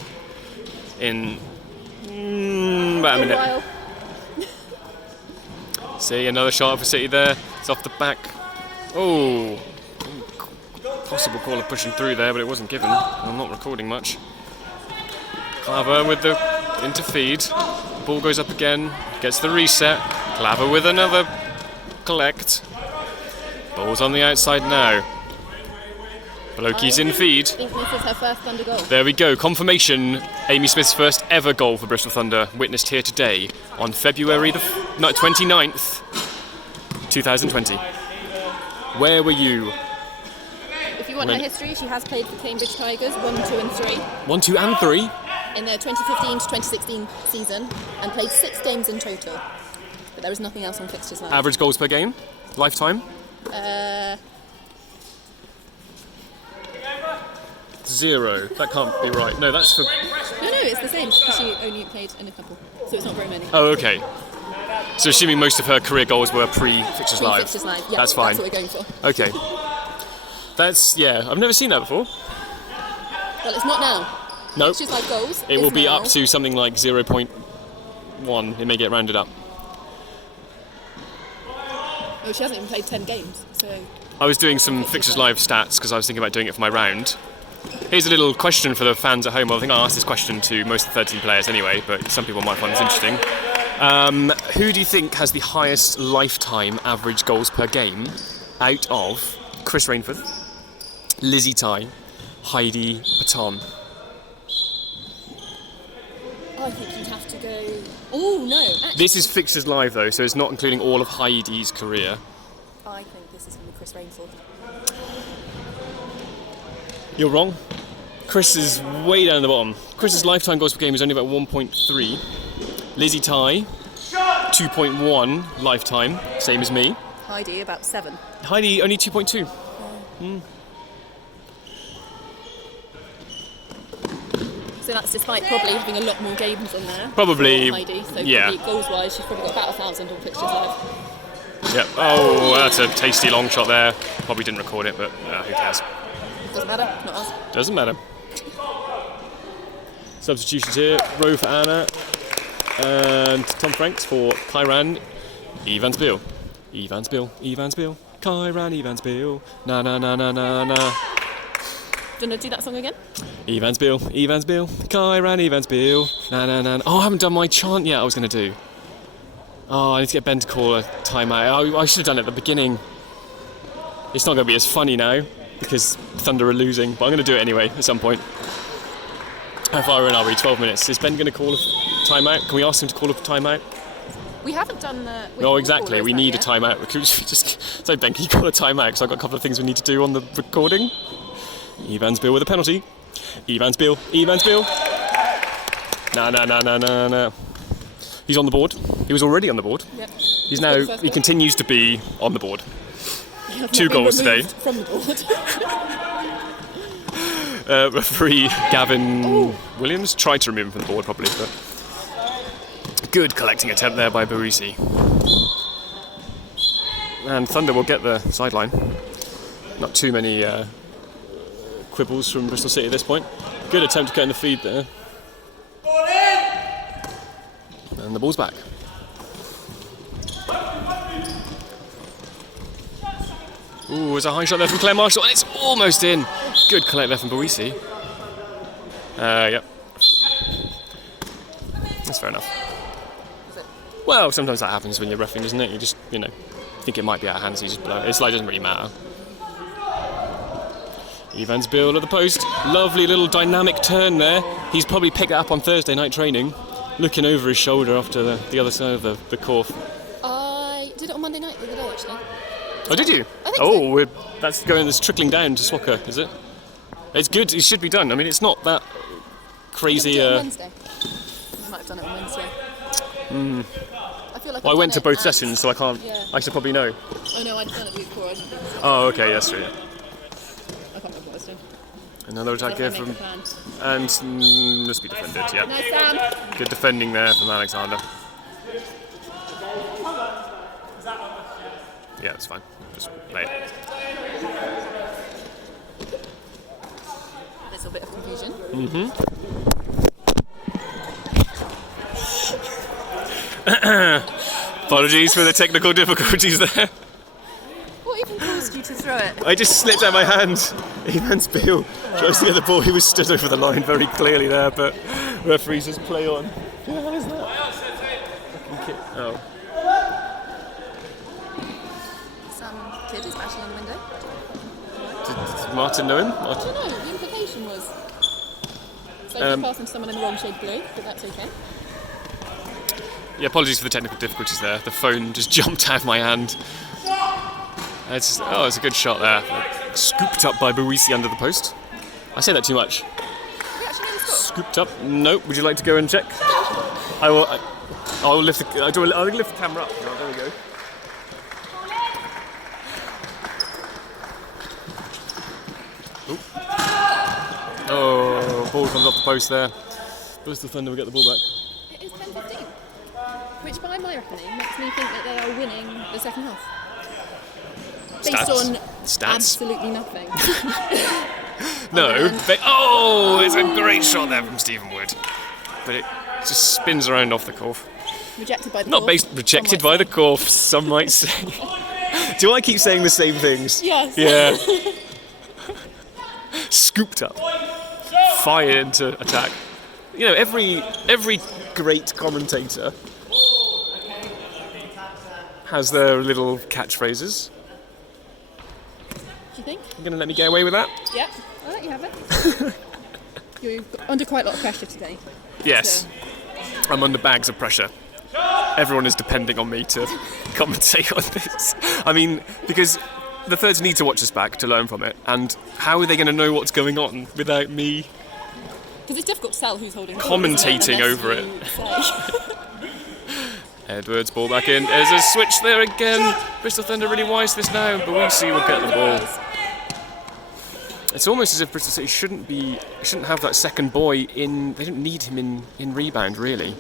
in about a minute. While. See, another shot for City there. It's off the back. Oh, possible call of pushing through there, but it wasn't given. I'm not recording much. Claver with the into feed. Ball goes up again. Gets the reset. Claver with another collect. Ball's on the outside now. Blokey's in feed. I think this is her first Thunder goal. There we go. Confirmation. Amy Smith's first ever goal for Bristol Thunder, witnessed here today on February the 29th, 2020. Where were you? If you want her history, she has played for Cambridge Tigers 1, 2 and 3 1, 2 and 3? in their 2015 to 2016 season and played 6 games in total. But there is nothing else on fixtures live. Average goals per game? Lifetime? 0. That can't be right. No, that's for... No, it's the same because she only played in a couple, so it's not very many. Oh, okay. So assuming most of her career goals were pre-Fixtures Live. Fixtures live, yeah, that's fine. That's what we're going for. Okay. That's, yeah, I've never seen that before. Well, it's not now. Nope. Fixtures live goals. It will be now. up to something like 0.1. It may get rounded up. Oh, she hasn't even played 10 games, so... I was doing some Fixtures Live stats because I was thinking about doing it for my round. Here's a little question for the fans at home. Well, I think I'll ask this question to most of the 13 players anyway, but some people might find this interesting. Who do you think has the highest lifetime average goals per game out of Chris Rainford, Lizzie Ty, Heidi Patton? I think you'd have to go... Oh, no, actually... This is Fixtures Live though, so it's not including all of Heidi's career. I think this is going to be Chris Rainford. You're wrong. Chris is way down the bottom. Chris's lifetime goals per game is only about 1.3. Lizzie Ty, 2.1 lifetime, same as me. Heidi, about 7. Heidi, only 2.2. So that's despite probably having a lot more games on there. Probably, for Heidi. So yeah. probably goals-wise, she's probably got about 1,000 on Fixtures Live. Yep. Oh, that's a tasty long shot there. Probably didn't record it, but who cares? Doesn't matter, not us. Doesn't matter. Substitutions here. Rowe for Anna. And Tom Franks for Kyran Evans-Beale. Evans-Beale. Kyran Evans-Beale. Na na na na na na. Do you want to do that song again? Evans-Beale. Kyran Evans-Beale. Na na na. Oh, I haven't done my chant yet. I was going to do. Oh, I need to get Ben to call a timeout. I should have done it at the beginning. It's not going to be as funny now because Thunder are losing, but I'm going to do it anyway at some point. How far in are we? 12 minutes. Is Ben going to call a timeout? Can we ask him to call a timeout? We haven't done the. No, exactly. We need a timeout. So Ben, can you call a timeout? Because I've got a couple of things we need to do on the recording. Evans Bill with a penalty. Evans Bill. No. He's on the board. He was already on the board. Yep. He's now. He continues to be on the board. 2 goals today. From the board. Referee Gavin Williams tried to remove him from the board, probably, but good collecting attempt there by Barisi. And Thunder will get the sideline. Not too many quibbles from Bristol City at this point. Good attempt to get in the feed there. And the ball's back. Ooh, there's a high shot there from Claire Marshall, and it's almost in. Good collect there from Barisi. Yep. That's fair enough. Well, sometimes that happens when you're roughing, doesn't it? You just, think it might be out of hand, so you just blow it. It's like, it doesn't really matter. Evans Bill at the post. Lovely little dynamic turn there. He's probably picked it up on Thursday night training, looking over his shoulder after the other side of the court. I did it on Monday night the other day, actually. Oh, did you? I think so. That's trickling down to Swacker, is it? It's good, it should be done. I mean, it's not that crazy. On Wednesday. I might have done it on Wednesday. I feel like I went to both sessions, so I can't. Yeah. I should probably know. Oh no, I'd done it before. I didn't think so. Oh, okay, that's true. Yeah. I can't remember what I was doing. Another attack here from. And must be defended, yeah. Nice, Sam. Good defending there from Alexander. Yeah, it's fine. Just play it. Little bit of confusion. Apologies for the technical difficulties there. What even caused you to throw it? I just slipped out my hand. Evans Beale tries to get the ball. He was stood over the line very clearly there, but referees just play on. Who the hell is that? Oh. Some kid is bashing on the window. Did Martin know him? I don't know, the implication was. So he passed into someone in the wrong shade blue, but that's okay. Yeah, apologies for the technical difficulties there. The phone just jumped out of my hand. It's a good shot there. Scooped up by Barisi under the post. I say that too much. We actually nearly scored. Scooped up. No. Would you like to go and check? I will. I'll lift the camera up. Oh, there we go. Ooh. Oh, ball comes off the post there. Bristol Thunder will get the ball back. It is 10-15, which by my reckoning makes me think that they are winning the second half. Based on absolutely nothing. No. It's a great shot there from Stephen Wood. But it just spins around off the corf. Rejected by the Not corf. based, rejected by the corf, some might say. Do I keep saying the same things? Yes. Yeah. Scooped up. Fired into attack. Every great commentator has their little catchphrases. Do you think? You gonna let me get away with that? Yeah, I'll let you have it. You're under quite a lot of pressure today. Yes. I'm under bags of pressure. Everyone is depending on me to commentate on this. I mean, because the thirds need to watch us back to learn from it, and how are they going to know what's going on without me Because it's difficult to tell who's holding the commentating ball, over it? say. Edwards, ball back in. There's a switch there again. Bristol Thunder really wise this now, but we'll see. We'll get the ball. It's almost as if Bristol City shouldn't have that second boy in. They don't need him in rebound, really.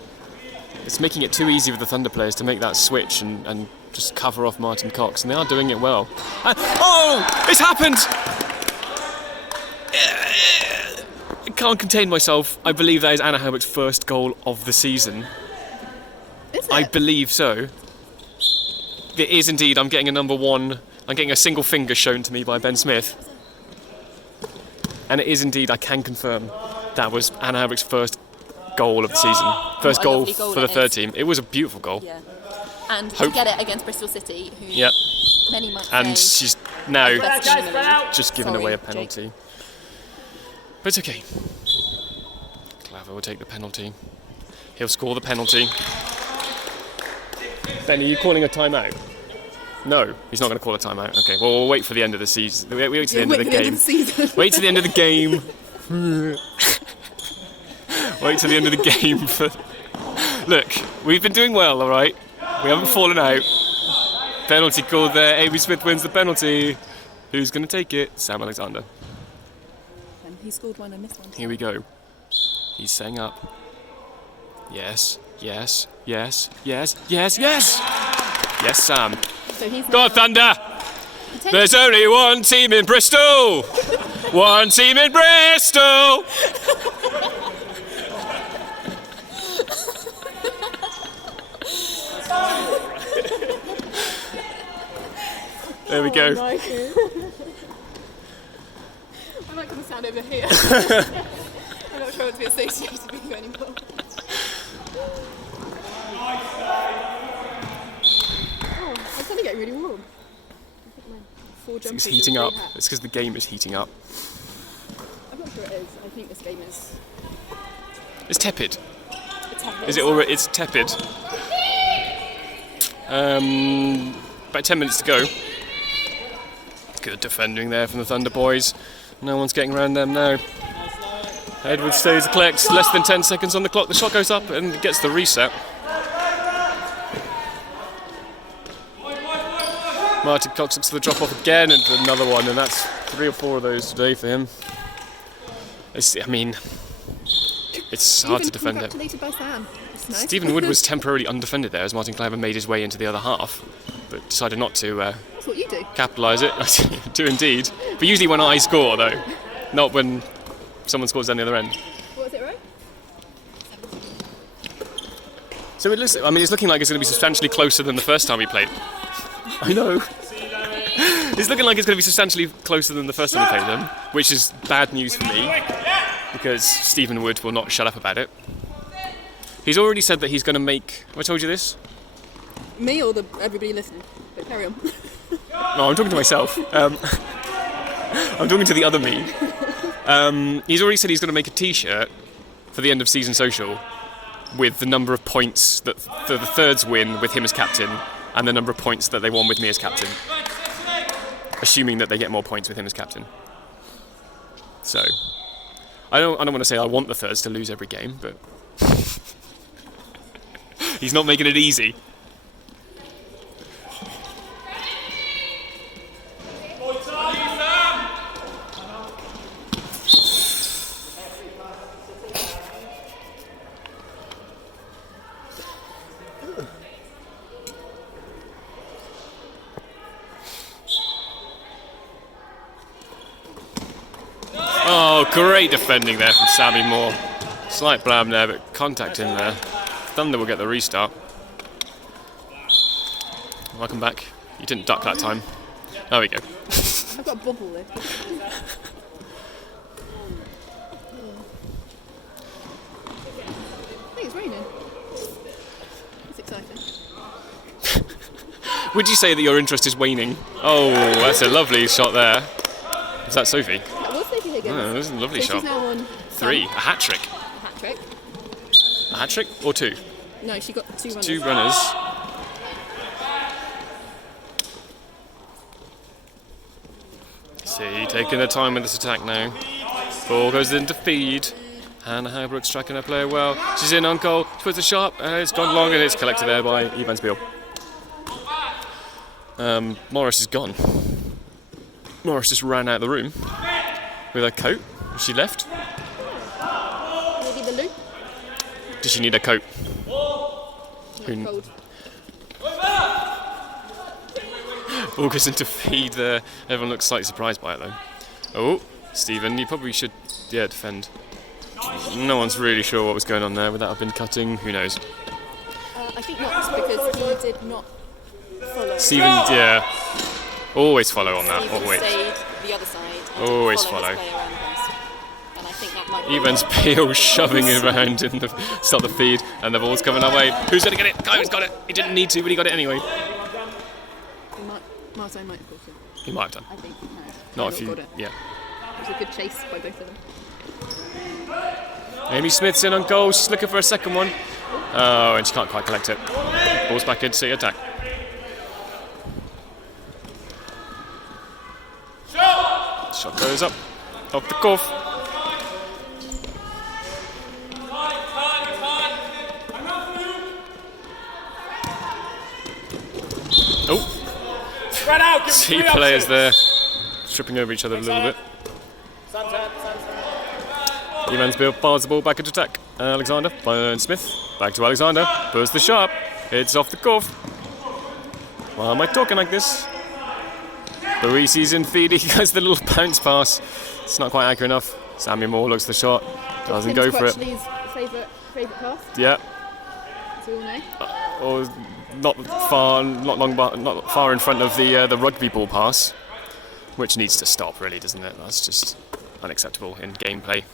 It's making it too easy for the Thunder players to make that switch and just cover off Martin Cox, and they are doing it well. It's happened! I can't contain myself. I believe that is Anna Halbert's first goal of the season. Is it? I believe so. It is indeed. I'm getting a number one. I'm getting a single finger shown to me by Ben Smith. And it is indeed, I can confirm, that was Anna Halbert's first goal of the season. First goal for the third team. It was a beautiful goal. Yeah. And to get it against Bristol City, who many might and say... she's now Now, just given away a penalty. But it's okay. Claver will take the penalty. He'll score the penalty. Ben, are you calling a timeout? No, he's not going to call a timeout. Okay, well, we'll wait for the end of the season. Wait till the end of the game. Wait till the end of the game. Wait till the end of the game. Look, we've been doing well, all right? We haven't fallen out. Penalty called there. Amy Smith wins the penalty. Who's going to take it? Sam Alexander. And he scored one and missed one. Here we go. He's setting up. Yes, yes, yes, yes, yes, yes! Yes, Sam. So he's Go on, Thunder! There's only one team in Bristol! One team in Bristol! There we go. I like the sound over here. I'm not sure what to be associated with you anymore. Oh, I'm suddenly getting really warm. I think my 4 It's jumpers heating are up. really hot. It's because the game is heating up. I'm not sure it is. I think this game is. It's tepid. It's tepid. Is it already? It's tepid. About 10 minutes to go. Good defending there from the Thunder boys. No one's getting around them now. Edwards stays to collect. Less than 10 seconds on the clock. The shot goes up and gets the reset. Martin Cox looks for the drop off again and another one, and that's 3 or 4 of those today for him. It's hard to defend it. Congratulated by Sam. It's nice. Stephen Wood was temporarily undefended there as Martin Claver made his way into the other half, but decided not to That's what you do. capitalise it. I do indeed. But usually when I score, though, not when someone scores down the other end. What was it, right? So it looks, I mean, it's looking like it's going to be substantially closer than the first time we played. I know. It's looking like it's going to be substantially closer than the first time we played them, which is bad news for me, because Stephen Wood will not shut up about it. He's already said that he's going to make... Have I told you this? Me or everybody listening? But carry on. No, I'm talking to myself. I'm talking to the other me. He's already said he's going to make a T-shirt for the end of season social with the number of points that the thirds win with him as captain and the number of points that they won with me as captain. Assuming that they get more points with him as captain. So, I don't want to say I want the thirds to lose every game, but he's not making it easy. Oh, great defending there from Sammy Moore. Slight blam there, but contact in there. Thunder will get the restart. Welcome back. You didn't duck that time. There we go. I've got a bubble there. I think it's raining. It's exciting. Would you say that your interest is waning? Oh, that's a lovely shot there. Is that Sophie? That was Sophie Higgins. Oh, that's a lovely So shot. she's now on 3. A hat trick. a hat trick. A hat trick or 2? No, she got 2 runners. 2 runners. See, taking their time with this attack now. Ball goes into feed. Hannah Howbrook's tracking her player well. She's in on goal. She puts a shot. It's gone long and it's collected there by Evans Beale. Morris is gone. Morris just ran out of the room with her coat. She left. Maybe the loop. Does she need a coat? Who- Cold. Ball goes into feed there. Everyone looks slightly surprised by it though. Oh, Stephen, you probably should, defend. No one's really sure what was going on there. Would that have been cutting? Who knows? I think not, because he did not follow. Stephen, always follow on that. Stephen Always. stayed the other side and Always followed follow. his player around the post. And I think that might be Evans Peel shoving it around in the start the feed, and the ball's coming our way. Who's going to get it? Guy's got it. He didn't need to, but he got it anyway. Martin might have caught it. He might have done. I think he had. Not if you. Got it. Yeah. It was a good chase by both of them. Amy Smith's in on goal. She's looking for a second one. Oh, and she can't quite collect it. Ball's back into City attack. Shot goes up, off the cuff. Oh, Spread out. Give two players there, tripping over each other a little bit. Evansville fires the ball back into attack. Alexander finds Smith. Back to Alexander. Puts the shot. It's off the cuff. Why am I talking like this? Barisi's in feed. He goes the little bounce pass. It's not quite accurate enough. Samuel Moore looks the shot. Doesn't go for it. Favourite pass, Yeah. so we all know. Or not far in front of the rugby ball pass, which needs to stop, really, doesn't it? That's just unacceptable in gameplay.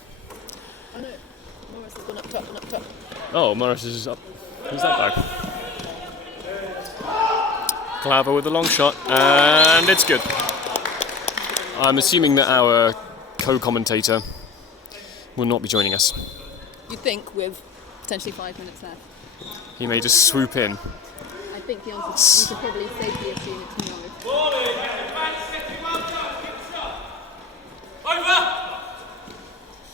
Oh no, Morris has gone up top and up top. Oh, Morris is up. Who's that guy? Claver with a long shot, and it's good. I'm assuming that our co-commentator will not be joining us. You'd think with potentially 5 minutes left. He may just swoop in. I think the answer, you could probably safely assume it's Morris.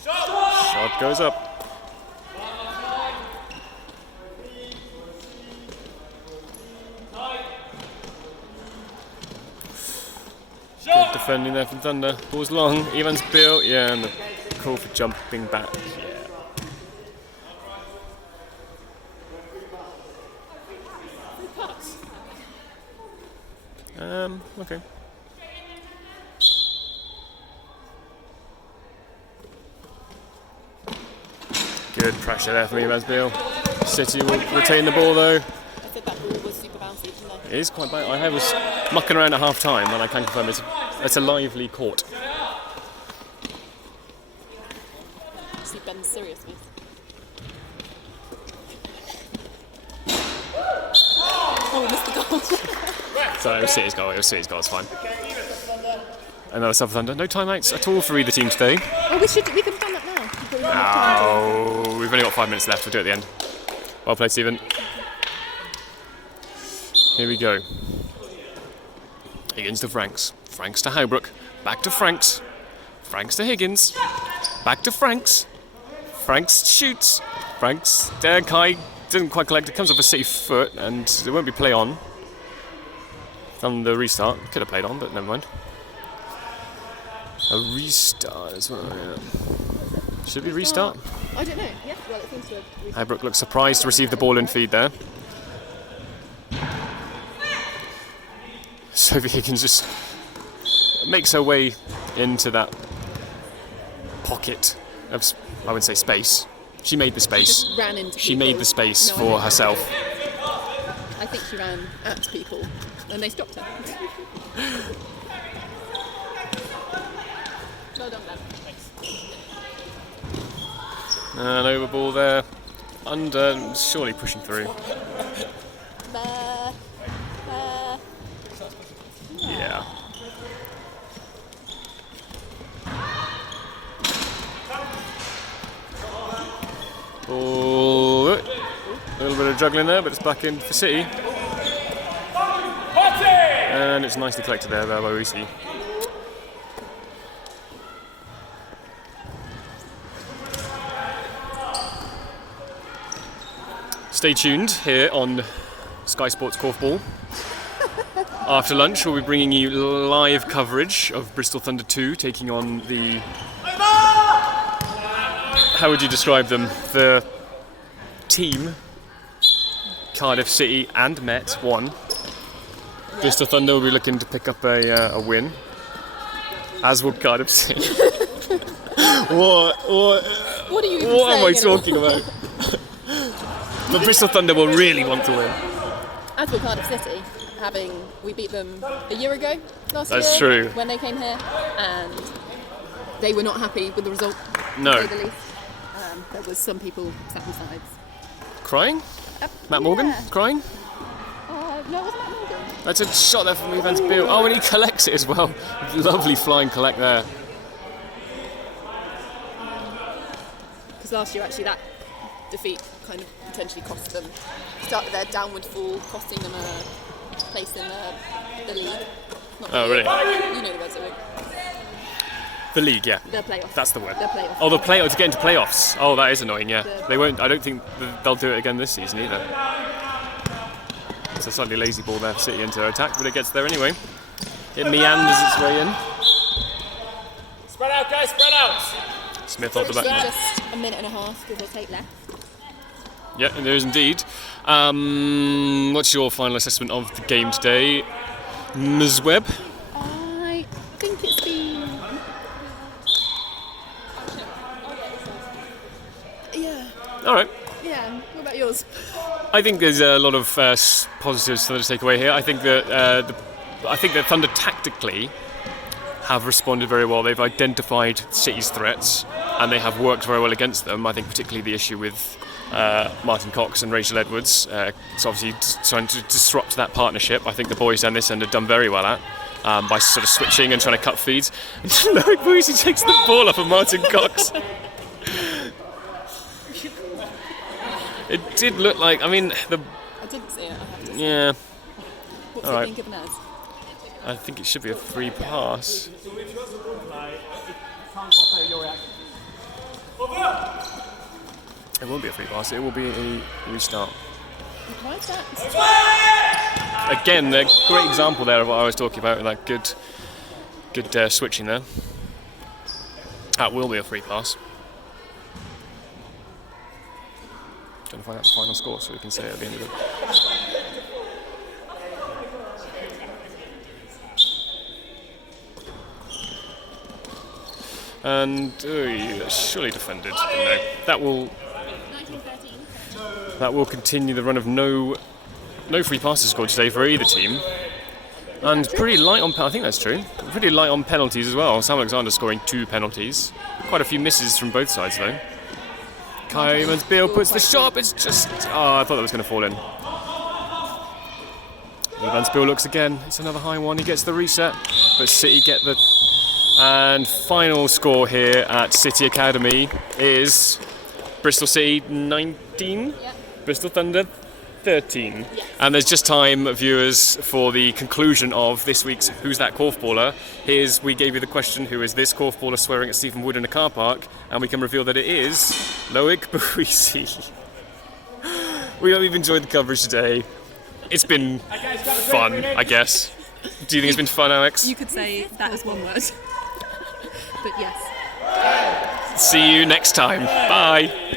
Shot goes up. Good defending there from Thunder. Ball's long. Evans Bill. Yeah, and the call for jumping back. Yeah. Okay. Good pressure there from Evans Bill. City will retain the ball though. I said that ball was super bouncy, didn't I? It is quite bad. I was mucking around at half time, and I can confirm it's a lively court. See Ben's serious face. Oh, we missed the goal. So it was City's goal. It's fine. Another sub Thunder. No timeouts at all for either team today. Oh, we could have done that now. But we don't have time. Oh, we've only got 5 minutes left. We'll do it at the end. Well played, Stephen. Here we go. Higgins to Franks. Franks to Howbrook. Back to Franks. Franks to Higgins. Back to Franks. Franks shoots. Franks. Kai didn't quite collect. It comes off a City foot, and there won't be play on. On the restart. Could have played on, but never mind. A restart as well, yeah. Should we restart? I don't know. Yeah, well, it seems to have restarted. Hybrook looks surprised to receive the ball in feed there. Sophie Higgins just makes her way into that pocket of, I wouldn't say space. She made the space. Just ran into She people. made the space No, for herself. I think she ran at people, and they stopped her. Well done, Ben. And over ball there. Under, surely pushing through. Yeah. Oh, a little bit of juggling there, but it's back in for City. And it's nicely collected there by Risi. Stay tuned here on Sky Sports Korfball. After lunch, we'll be bringing you live coverage of Bristol Thunder 2 taking on the... How would you describe them? The team, Cardiff City and Met won. Bristol Thunder will be looking to pick up a win, as will Cardiff City. What What are you even am I saying talking about? But Bristol Thunder will really want to win. As for Cardiff City, we beat them a year ago last year. That's true. When they came here, and they were not happy with the result. No. To say the least. There was some people sat on sides. Crying? Matt Morgan? Yeah. Crying? No, it wasn't Matt Morgan. That's a shot there from Evans Bill. Oh, and he collects it as well. Lovely flying collect there. Because last year, actually, that defeat kind of potentially cost them their downward fall, costing them a place in the league. Not the really? league. You know the words of it. The league, yeah. The playoffs. That's the word. The playoffs. Oh, to get into playoffs. Oh, that is annoying, yeah. They won't. I don't think they'll do it again this season either. It's a slightly lazy ball there for City into attack, but it gets there anyway. It meanders its way in. Spread out, guys, spread out. Smith off the back. Just a minute and a half, give or take, left. Yeah, there is indeed. What's your final assessment of the game today, Ms. Webb? I think it's been... Yeah. All right. Yeah. What about yours? I think there's a lot of positives to take away here. I think that Thunder tactically have responded very well. They've identified City's threats and they have worked very well against them. I think particularly the issue with Martin Cox and Rachel Edwards. It's obviously trying to disrupt that partnership. I think the boys down this end have done very well at by sort of switching and trying to cut feeds. Look, boys, he takes the ball off of Martin Cox. It did look like, I didn't see it, I have to say. Yeah. What's All it right. being given as? I think it should be a free pass. It won't be a free pass, it will be a restart. Why is that? Again, a great example there of what I was talking about, that good switching there. That will be a free pass. Trying to find out the final score so we can say it at the end of it. And that's surely defended. No, that will continue the run of no free passes scored today for either team. And pretty light on, I think that's true. Pretty light on penalties as well. Sam Alexander scoring 2 penalties. Quite a few misses from both sides though. Kai Evans-Beale puts the shot, it's just... Oh, I thought that was going to fall in. Evans-Beale looks again, it's another high one, he gets the reset, but City get the... And final score here at City Academy is Bristol City 19, Bristol Thunder 13. And there's just time, viewers, for the conclusion of this week's Who's That Korfballer. We gave you the question, who is this korfballer swearing at Stephen Wood in a car park? And we can reveal that it is Loic Buisi. We hope you've enjoyed the coverage today. It's been fun, I guess. Do you think it's been fun, Alex? You could say that is one word. But yes. See you next time. Bye.